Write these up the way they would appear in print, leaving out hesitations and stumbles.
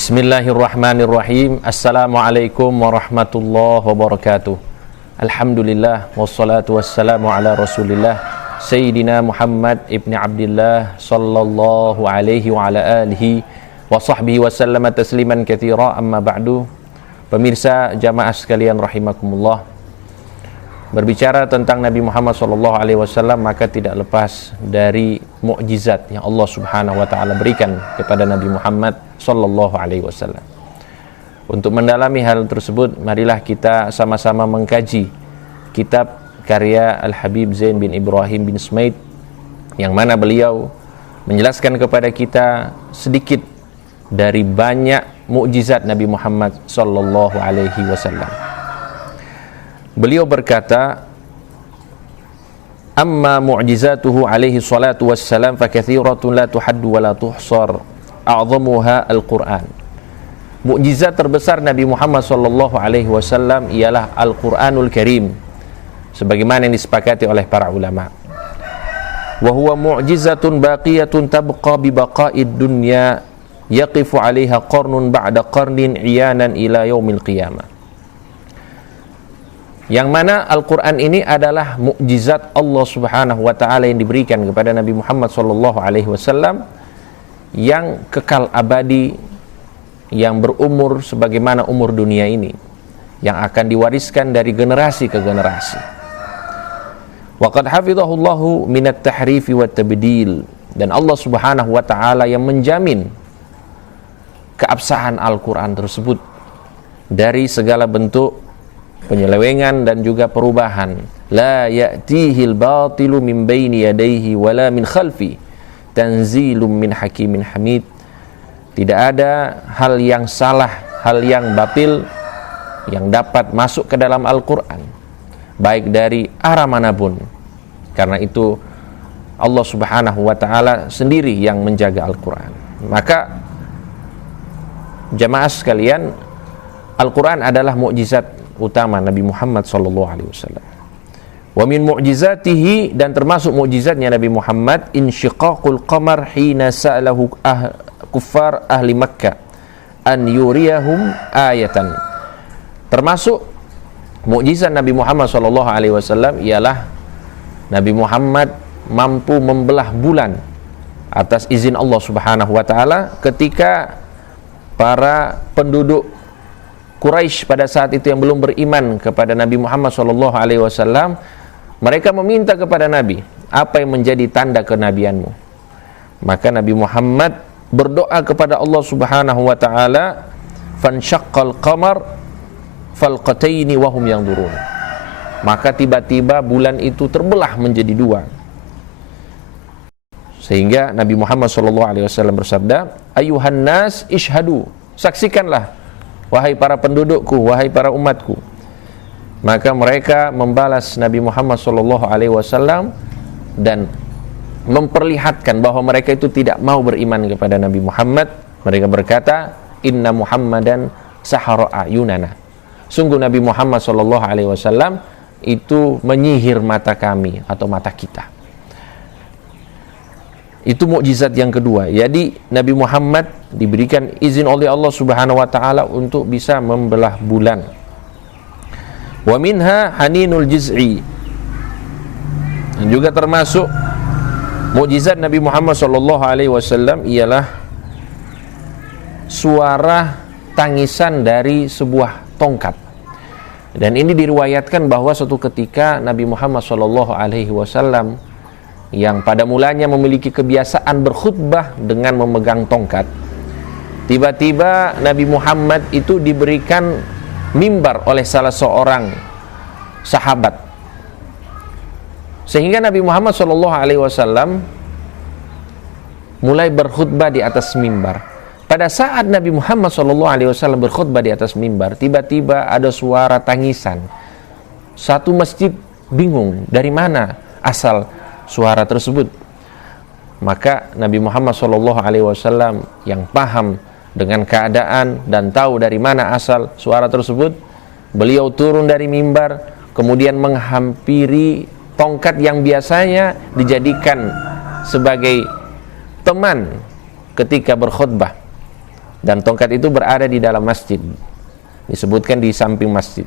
Bismillahirrahmanirrahim. Assalamualaikum warahmatullahi wabarakatuh. Alhamdulillah wassalatu wassalamu ala Rasulillah Sayyidina Muhammad ibni Abdillah sallallahu alaihi wa ala alihi wa sahbihi wa sallama tasliman katsira, amma ba'du. Pemirsa jamaah sekalian rahimakumullah, berbicara tentang Nabi Muhammad SAW maka tidak lepas dari mukjizat yang Allah Subhanahu wa taala berikan kepada Nabi Muhammad SAW. Untuk mendalami hal tersebut, marilah kita sama-sama mengkaji kitab karya Al-Habib Zain bin Ibrahim bin Smaid, yang mana beliau menjelaskan kepada kita sedikit dari banyak mukjizat Nabi Muhammad SAW. Beliau berkata, amma mu'jizatuhu alaihi salatu wassalam fakathiratun la tuhaddu wa la tuhsar, a'zamuha al-Quran. Mukjizat terbesar Nabi Muhammad SAW ialah Al-Quranul Karim, sebagaimana yang disepakati oleh para ulama. Wa huwa mu'jizatun baqiyatun tabqa bi baqa'id dunya yaqifu 'alaiha qarnun ba'da qarnin iyanan ila yaumil qiyamah. Yang mana Al-Quran ini adalah mukjizat Allah Subhanahu wa ta'ala yang diberikan kepada Nabi Muhammad SAW, yang kekal abadi, yang berumur sebagaimana umur dunia ini, yang akan diwariskan dari generasi ke generasi. Wa qad hafidhahullahu minat tahrifi wat tabdil, dan Allah Subhanahu wa ta'ala yang menjamin keabsahan Al-Quran tersebut dari segala bentuk penyelewengan dan juga perubahan. La ya'tihil batilu min baini yadayhi wala min khalfi tanzilum min hakimin hamid. Tidak ada hal yang salah, hal yang batil yang dapat masuk ke dalam Al-Quran, baik dari arah manapun. Karena itu Allah Subhanahu wa ta'ala sendiri yang menjaga Al-Quran. Maka jamaah sekalian, Al-Quran adalah mukjizat utama Nabi Muhammad SAW. Wa min mu'jizatihi, dan termasuk mukjizatnya Nabi Muhammad, insyiqaqul qamar hina sa'alahu kuffar ahli Makkah an yuriyahum ayatan. Termasuk mukjizat Nabi Muhammad SAW ialah Nabi Muhammad mampu membelah bulan atas izin Allah Subhanahu wa ta'ala ketika para penduduk Quraisy pada saat itu yang belum beriman kepada Nabi Muhammad SAW, mereka meminta kepada Nabi, apa yang menjadi tanda kenabianmu? Maka Nabi Muhammad berdoa kepada Allah Subhanahu wa ta'ala, fanshaqqal qamar falqataini wahum yanzurun. Maka tiba-tiba bulan itu terbelah menjadi dua, sehingga Nabi Muhammad SAW bersabda, ayuhan nas ishhadu, saksikanlah wahai para pendudukku, wahai para umatku. Maka mereka membalas Nabi Muhammad SAW dan memperlihatkan bahwa mereka itu tidak mau beriman kepada Nabi Muhammad. Mereka berkata, inna Muhammadan sahara ayunana, sungguh Nabi Muhammad SAW itu menyihir mata kami atau mata kita. Itu mukjizat yang kedua. Jadi Nabi Muhammad diberikan izin oleh Allah Subhanahu wa ta'ala untuk bisa membelah bulan. Wa minha haninul jiz'i, dan juga termasuk mukjizat Nabi Muhammad SAW ialah suara tangisan dari sebuah tongkat. Dan ini diriwayatkan bahwa suatu ketika Nabi Muhammad SAW yang pada mulanya memiliki kebiasaan berkhutbah dengan memegang tongkat, tiba-tiba Nabi Muhammad itu diberikan mimbar oleh salah seorang sahabat, sehingga Nabi Muhammad SAW mulai berkhutbah di atas mimbar. Pada saat Nabi Muhammad SAW berkhutbah di atas mimbar, tiba-tiba ada suara tangisan. Satu masjid bingung dari mana asal suara tersebut. Maka Nabi Muhammad SAW yang paham dengan keadaan dan tahu dari mana asal suara tersebut, beliau turun dari mimbar, kemudian menghampiri tongkat yang biasanya dijadikan sebagai teman ketika berkhutbah. dan tongkat itu berada di dalam masjid, disebutkan di samping masjid.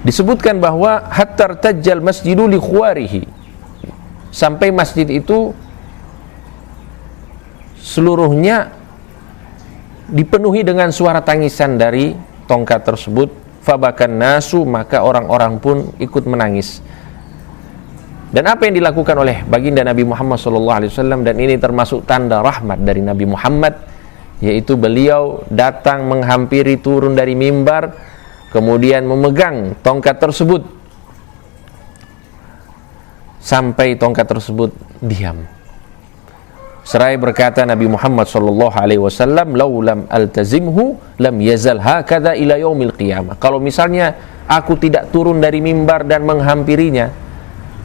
Disebutkan bahwa hatta tajjal masjidu li khuwarihi, sampai masjid itu seluruhnya dipenuhi dengan suara tangisan dari tongkat tersebut. Fabakan nasu, maka orang-orang pun ikut menangis. Dan apa yang dilakukan oleh baginda Nabi Muhammad SAW, dan ini termasuk tanda rahmat dari Nabi Muhammad, yaitu beliau datang menghampiri, turun dari mimbar, kemudian memegang tongkat tersebut sampai tongkat tersebut diam. Seraya berkata Nabi Muhammad SAW, "Laulam altazimhu lam yazal hakadha ila yaumil qiyamah." Kalau misalnya aku tidak turun dari mimbar dan menghampirinya,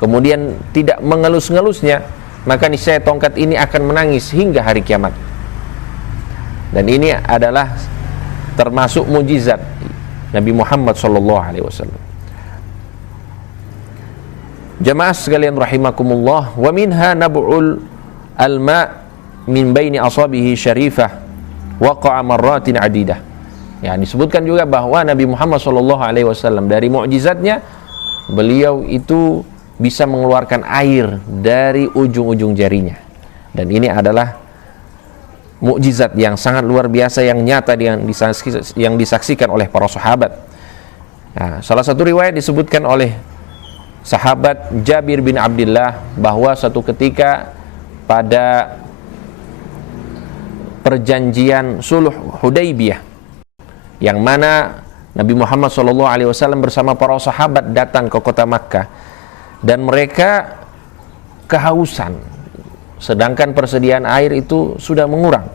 kemudian tidak mengelus-ngelusnya, maka niscaya tongkat ini akan menangis hingga hari kiamat. Dan ini adalah termasuk mukjizat Nabi Muhammad SAW. Jamaah sekalian rahimakumullah, wa minha nab'ul al-ma' min baini asabihi syarifah waqa'a marratin adidah. Ya, disebutkan juga bahwa Nabi Muhammad SAW dari mukjizatnya, beliau itu bisa mengeluarkan air dari ujung-ujung jarinya. Dan ini adalah mukjizat yang sangat luar biasa, yang nyata, yang disaksikan oleh para sahabat. Nah, salah satu riwayat disebutkan oleh sahabat Jabir bin Abdullah bahwa suatu ketika pada perjanjian Sulh Hudaybiyah, yang mana Nabi Muhammad SAW bersama para sahabat datang ke kota Makkah, dan mereka kehausan, sedangkan persediaan air itu sudah mengurang.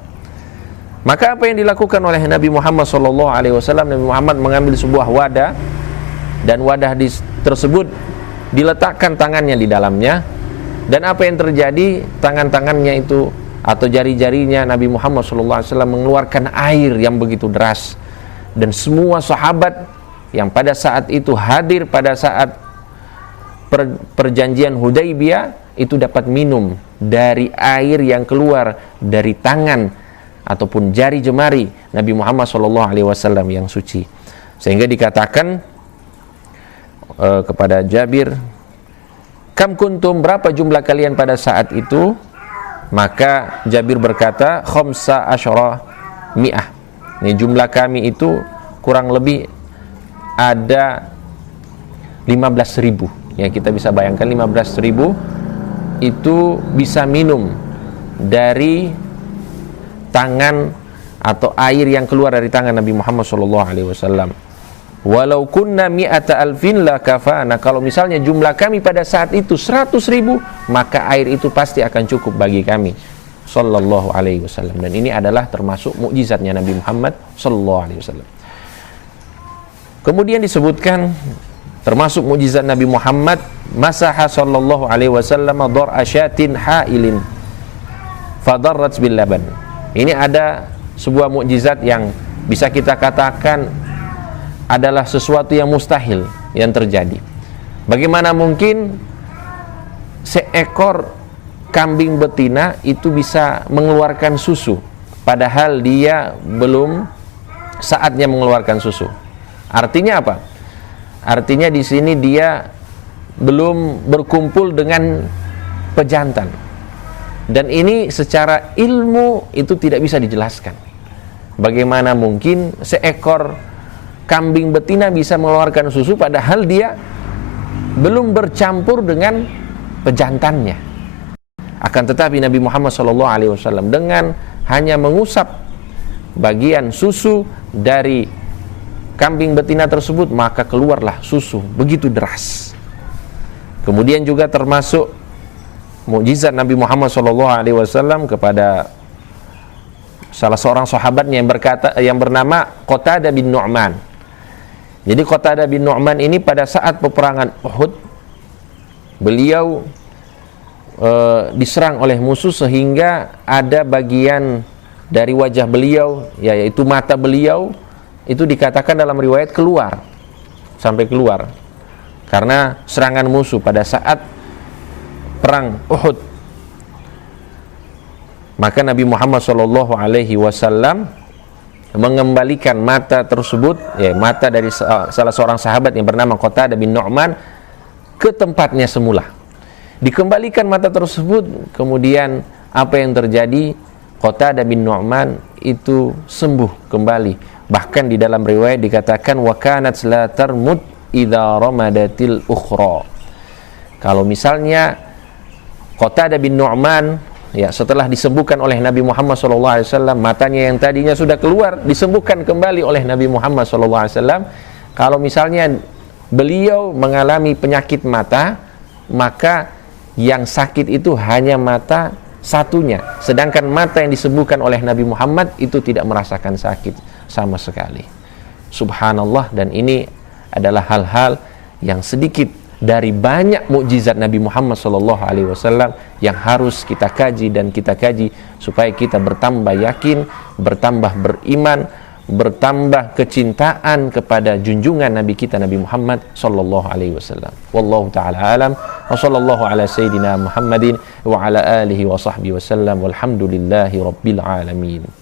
Maka apa yang dilakukan oleh Nabi Muhammad SAW? Nabi Muhammad mengambil sebuah wadah, dan wadah tersebut diletakkan tangannya di dalamnya. Dan apa yang terjadi? Tangan-tangannya itu atau jari-jarinya Nabi Muhammad SAW mengeluarkan air yang begitu deras. Dan semua sahabat yang pada saat itu hadir pada saat perjanjian Hudaybiyah itu dapat minum dari air yang keluar dari tangan ataupun jari jemari Nabi Muhammad SAW yang suci. Sehingga dikatakan kepada Jabir, "Kam kuntum, berapa jumlah kalian pada saat itu?" Maka Jabir berkata, "Khamsa asyara mi'ah." Ini jumlah kami itu kurang lebih ada 15.000. Ya, kita bisa bayangkan 15.000 itu bisa minum dari tangan atau air yang keluar dari tangan Nabi Muhammad SAW. Walau kunna mi'ata alfin la kafana, kalau misalnya jumlah kami pada saat itu 100.000, maka air itu pasti akan cukup bagi kami sallallahu alaihi wasallam. Dan ini adalah termasuk mukjizatnya Nabi Muhammad sallallahu alaihi wasallam. Kemudian disebutkan termasuk mukjizat Nabi Muhammad, masaha sallallahu alaihi wasallam dar asyatin hailin fadarrat bil laban. Ini ada sebuah mukjizat yang bisa kita katakan adalah sesuatu yang mustahil yang terjadi. Bagaimana mungkin seekor kambing betina itu bisa mengeluarkan susu padahal dia belum saatnya mengeluarkan susu? Artinya apa? Artinya di sini dia belum berkumpul dengan pejantan. Dan ini secara ilmu itu tidak bisa dijelaskan. Bagaimana mungkin seekor kambing betina bisa mengeluarkan susu padahal dia belum bercampur dengan pejantannya. Akan tetapi Nabi Muhammad SAW dengan hanya mengusap bagian susu dari kambing betina tersebut, maka keluarlah susu begitu deras. Kemudian juga termasuk mukjizat Nabi Muhammad SAW kepada salah seorang sahabatnya yang bernama Qatadah bin Nu'man. Jadi Qatadah bin Nu'man ini pada saat peperangan Uhud, beliau diserang oleh musuh sehingga ada bagian dari wajah beliau, yaitu mata beliau, itu dikatakan dalam riwayat keluar, sampai keluar karena serangan musuh pada saat perang Uhud. Maka Nabi Muhammad sallallahu alaihi wasallam mengembalikan mata tersebut, ya, mata dari salah seorang sahabat yang bernama Qatadah bin Nu'man ke tempatnya semula. Dikembalikan mata tersebut, kemudian apa yang terjadi? Qatadah bin Nu'man itu sembuh kembali. Bahkan di dalam riwayat dikatakan wa kanat la tarmud idza ramadatil ukhra. Kalau misalnya Qatadah bin Nu'man, ya, setelah disembuhkan oleh Nabi Muhammad SAW, matanya yang tadinya sudah keluar disembuhkan kembali oleh Nabi Muhammad SAW. Kalau misalnya beliau mengalami penyakit mata, maka yang sakit itu hanya mata satunya, sedangkan mata yang disembuhkan oleh Nabi Muhammad itu tidak merasakan sakit sama sekali. Subhanallah. Dan ini adalah hal-hal yang sedikit dari banyak mukjizat Nabi Muhammad SAW yang harus kita kaji dan kita kaji supaya kita bertambah yakin, bertambah beriman, bertambah kecintaan kepada junjungan Nabi kita Nabi Muhammad SAW. Wallahu ta'ala alam wa sallallahu ala sayyidina Muhammadin wa ala alihi wa sahbihi wasallam walhamdulillahi rabbil alamin.